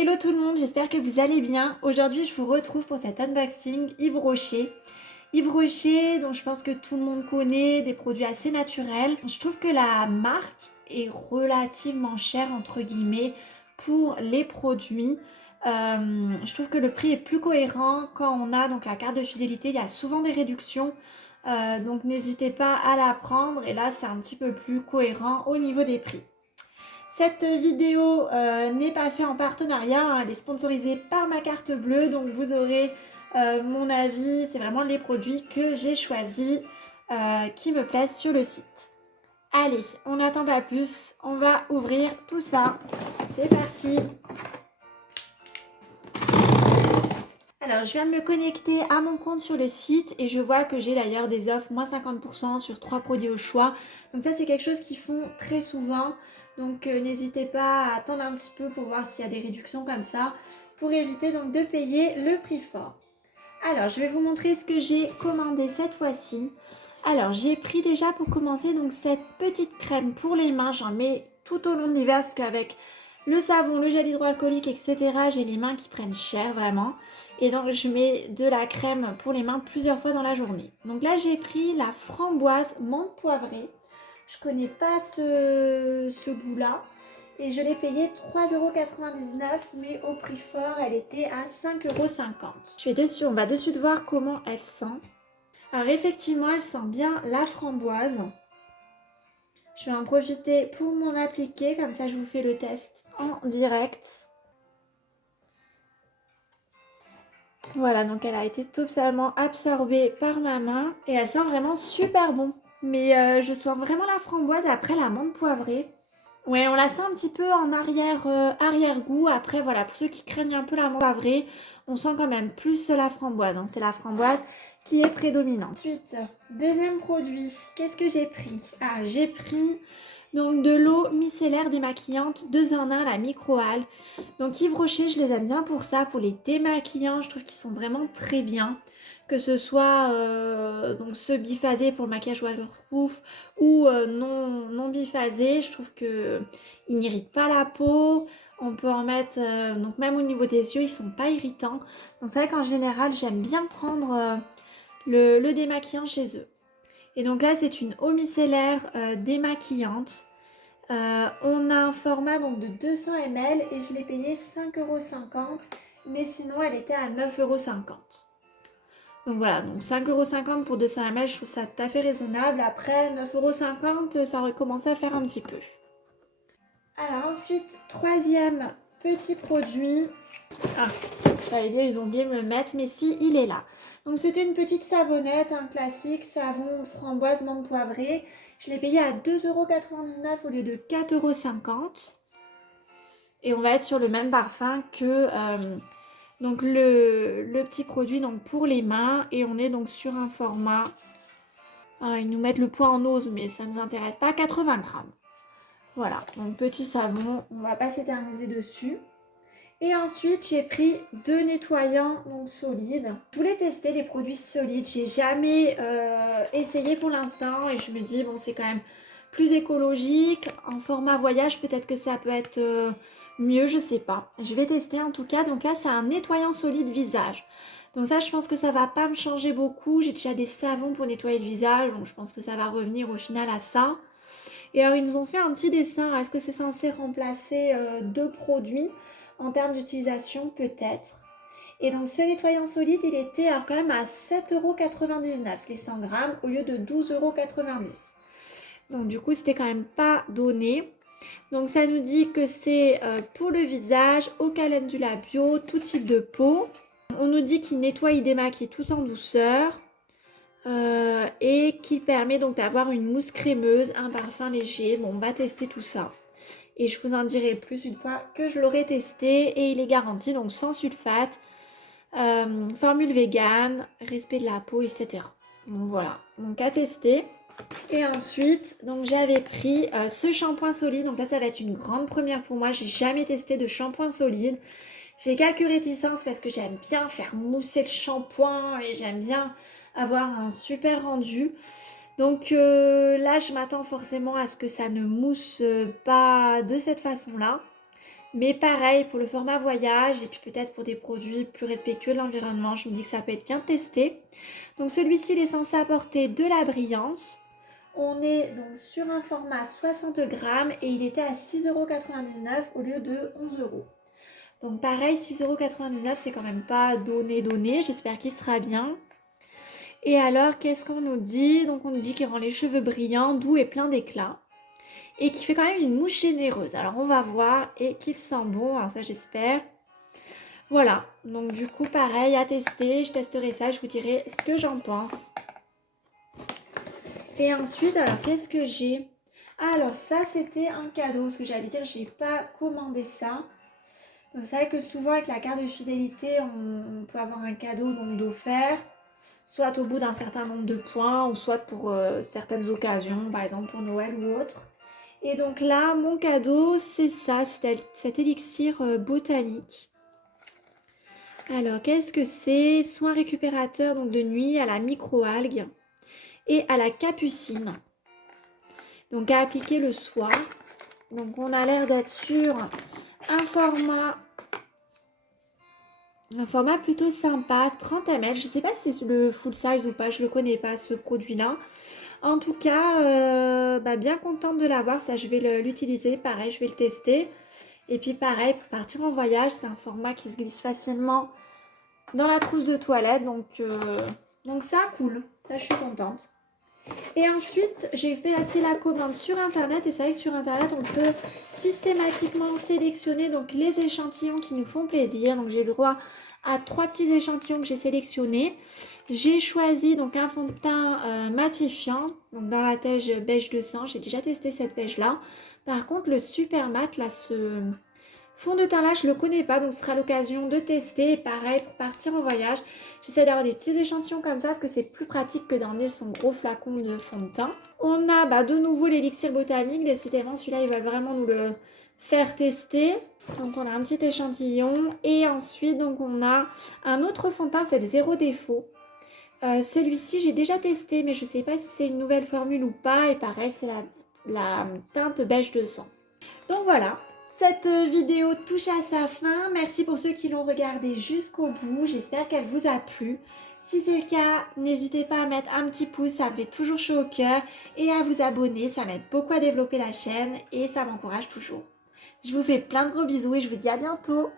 Hello tout le monde, j'espère que vous allez bien. Aujourd'hui je vous retrouve pour cet unboxing Yves Rocher. Yves Rocher, dont je pense que tout le monde connaît, des produits assez naturels. Je trouve que la marque est relativement chère entre guillemets pour les produits. Je trouve que le prix est plus cohérent quand on a donc la carte de fidélité. Il y a souvent des réductions, donc n'hésitez pas à la prendre. Et là c'est un petit peu plus cohérent au niveau des prix. Cette vidéo n'est pas faite en partenariat, hein, elle est sponsorisée par ma carte bleue, donc vous aurez mon avis, c'est vraiment les produits que j'ai choisis qui me plaisent sur le site. Allez, on n'attend pas plus, on va ouvrir tout ça. C'est parti! Alors, je viens de me connecter à mon compte sur le site et je vois que j'ai d'ailleurs des offres moins 50% sur 3 produits au choix. Donc ça, c'est quelque chose qu'ils font très souvent. Donc n'hésitez pas à attendre un petit peu pour voir s'il y a des réductions comme ça pour éviter donc de payer le prix fort. Alors, je vais vous montrer ce que j'ai commandé cette fois-ci. Alors, j'ai pris déjà pour commencer donc cette petite crème pour les mains. J'en mets tout au long de l'hiver parce qu'avec le savon, le gel hydroalcoolique, etc., j'ai les mains qui prennent cher vraiment. Et donc, je mets de la crème pour les mains plusieurs fois dans la journée. Donc là, j'ai pris la framboise menthe poivrée. Je connais pas ce goût-là. Et je l'ai payée 3,99 € mais au prix fort, elle était à 5,50 €. Je vais dessus, on va de suite voir comment elle sent. Alors effectivement, elle sent bien la framboise. Je vais en profiter pour m'en appliquer, comme ça je vous fais le test en direct. Voilà, donc elle a été totalement absorbée par ma main et elle sent vraiment super bon. Mais je sens vraiment la framboise après la menthe poivrée. Ouais, on la sent un petit peu en arrière-goût. Après, voilà, pour ceux qui craignent un peu la menthe poivrée, on sent quand même plus la framboise. Hein. C'est la framboise qui est prédominante. Ensuite, deuxième produit, qu'est-ce que j'ai pris? Ah, j'ai pris donc de l'eau micellaire démaquillante 2 en 1, la microalgue. Donc Yves Rocher, je les aime bien pour ça, pour les démaquillants. Je trouve qu'ils sont vraiment très bien. Que ce soit donc ceux biphasés pour le maquillage waterproof ou non biphasés, je trouve que ils n'irritent pas la peau. On peut en mettre, donc même au niveau des yeux, ils sont pas irritants. Donc c'est vrai qu'en général, j'aime bien prendre le démaquillant chez eux. Et donc là, c'est une eau micellaire démaquillante. On a un format donc de 200 ml et je l'ai payé 5,50 €, mais sinon elle était à 9,50 €. Donc voilà, donc 5,50 € pour 200 ml, je trouve ça tout à fait raisonnable. Après, 9,50 €, ça aurait commencé à faire un petit peu. Alors ensuite, troisième petit produit. Ah, j'allais dire, ils ont oublié de me le mettre, mais si, il est là. Donc c'était une petite savonnette, un classique, savon framboise menthe poivrée. Je l'ai payé à 2,99 € au lieu de 4,50 €. Et on va être sur le même parfum que donc le petit produit donc pour les mains. Et on est donc sur un format, ils nous mettent le poids en ose, mais ça ne nous intéresse pas, 80 grammes. Voilà, donc petit savon, on va pas s'éterniser dessus. Et ensuite, j'ai pris 2 nettoyants donc solides. Je voulais tester les produits solides. J'ai jamais essayé pour l'instant et je me dis, bon, c'est quand même plus écologique. En format voyage, peut-être que ça peut être mieux, je sais pas. Je vais tester en tout cas. Donc là, c'est un nettoyant solide visage. Donc ça, je pense que ça va pas me changer beaucoup. J'ai déjà des savons pour nettoyer le visage, donc je pense que ça va revenir au final à ça. Et alors, ils nous ont fait un petit dessin. Est-ce que c'est censé remplacer 2 produits? En termes d'utilisation, peut-être. Et donc ce nettoyant solide, il était alors quand même à 7,99 € les 100 grammes au lieu de 12,90 €. Donc du coup, c'était quand même pas donné. Donc ça nous dit que c'est pour le visage, au calendula bio, tout type de peau. On nous dit qu'il nettoie, il démaquille tout en douceur. Et qui permet donc d'avoir une mousse crémeuse, un parfum léger. Bon, on va tester tout ça. Et je vous en dirai plus une fois que je l'aurai testé. Et il est garanti donc sans sulfate, formule vegan, respect de la peau, etc. Donc voilà, donc à tester. Et ensuite, donc j'avais pris ce shampoing solide. Donc là, ça va être une grande première pour moi. J'ai jamais testé de shampoing solide. J'ai quelques réticences parce que j'aime bien faire mousser le shampoing et j'aime bien avoir un super rendu. Donc là, je m'attends forcément à ce que ça ne mousse pas de cette façon-là. Mais pareil pour le format voyage et puis peut-être pour des produits plus respectueux de l'environnement, je me dis que ça peut être bien testé. Donc celui-ci il est censé apporter de la brillance. On est donc sur un format 60 grammes et il était à 6,99 € au lieu de 11 €. Donc pareil, 6,99 € c'est quand même pas donné. J'espère qu'il sera bien. Et alors, qu'est-ce qu'on nous dit? Donc on nous dit qu'il rend les cheveux brillants, doux et plein d'éclat. Et qui fait quand même une mousse généreuse. Alors on va voir et qu'il sent bon, alors ça j'espère. Voilà, donc du coup pareil à tester, je testerai ça, je vous dirai ce que j'en pense. Et ensuite, alors qu'est-ce que j'ai? Alors ça c'était un cadeau, ce que j'allais dire, j'ai pas commandé ça. Donc c'est vrai que souvent avec la carte de fidélité, on peut avoir un cadeau donc d'offert, soit au bout d'un certain nombre de points, ou soit pour certaines occasions, par exemple pour Noël ou autre. Et donc là, mon cadeau, c'est ça, c'est cet élixir botanique. Alors, qu'est-ce que c'est? Soin récupérateur donc de nuit à la microalgue et à la capucine. Donc, à appliquer le soir. Donc, on a l'air d'être sur un format plutôt sympa, 30 ml. Je ne sais pas si c'est le full size ou pas, je ne le connais pas ce produit-là. En tout cas, bien contente de l'avoir, ça je vais l'utiliser, pareil, je vais le tester. Et puis pareil, pour partir en voyage, c'est un format qui se glisse facilement dans la trousse de toilette, donc ça cool, là je suis contente. Et ensuite, j'ai fait la commande sur internet et c'est vrai que sur internet, on peut systématiquement sélectionner donc les échantillons qui nous font plaisir. Donc j'ai le droit à 3 petits échantillons que j'ai sélectionnés. J'ai choisi donc un fond de teint matifiant, donc dans la tège beige 200. J'ai déjà testé cette beige là. Par contre, le super mat, là, ce fond de teint là, je ne le connais pas, donc ce sera l'occasion de tester. Et pareil, pour partir en voyage, j'essaie d'avoir des petits échantillons comme ça parce que c'est plus pratique que d'emmener son gros flacon de fond de teint. On a de nouveau l'élixir botanique. Décidément, celui-là, ils veulent vraiment nous le faire tester. Donc on a un petit échantillon. Et ensuite, donc on a un autre fond de teint, c'est le zéro défaut. Celui-ci, j'ai déjà testé, mais je ne sais pas si c'est une nouvelle formule ou pas. Et pareil, c'est la teinte beige 200. Donc voilà. Cette vidéo touche à sa fin. Merci pour ceux qui l'ont regardée jusqu'au bout. J'espère qu'elle vous a plu. Si c'est le cas, n'hésitez pas à mettre un petit pouce, ça me fait toujours chaud au cœur. Et à vous abonner, ça m'aide beaucoup à développer la chaîne et ça m'encourage toujours. Je vous fais plein de gros bisous et je vous dis à bientôt.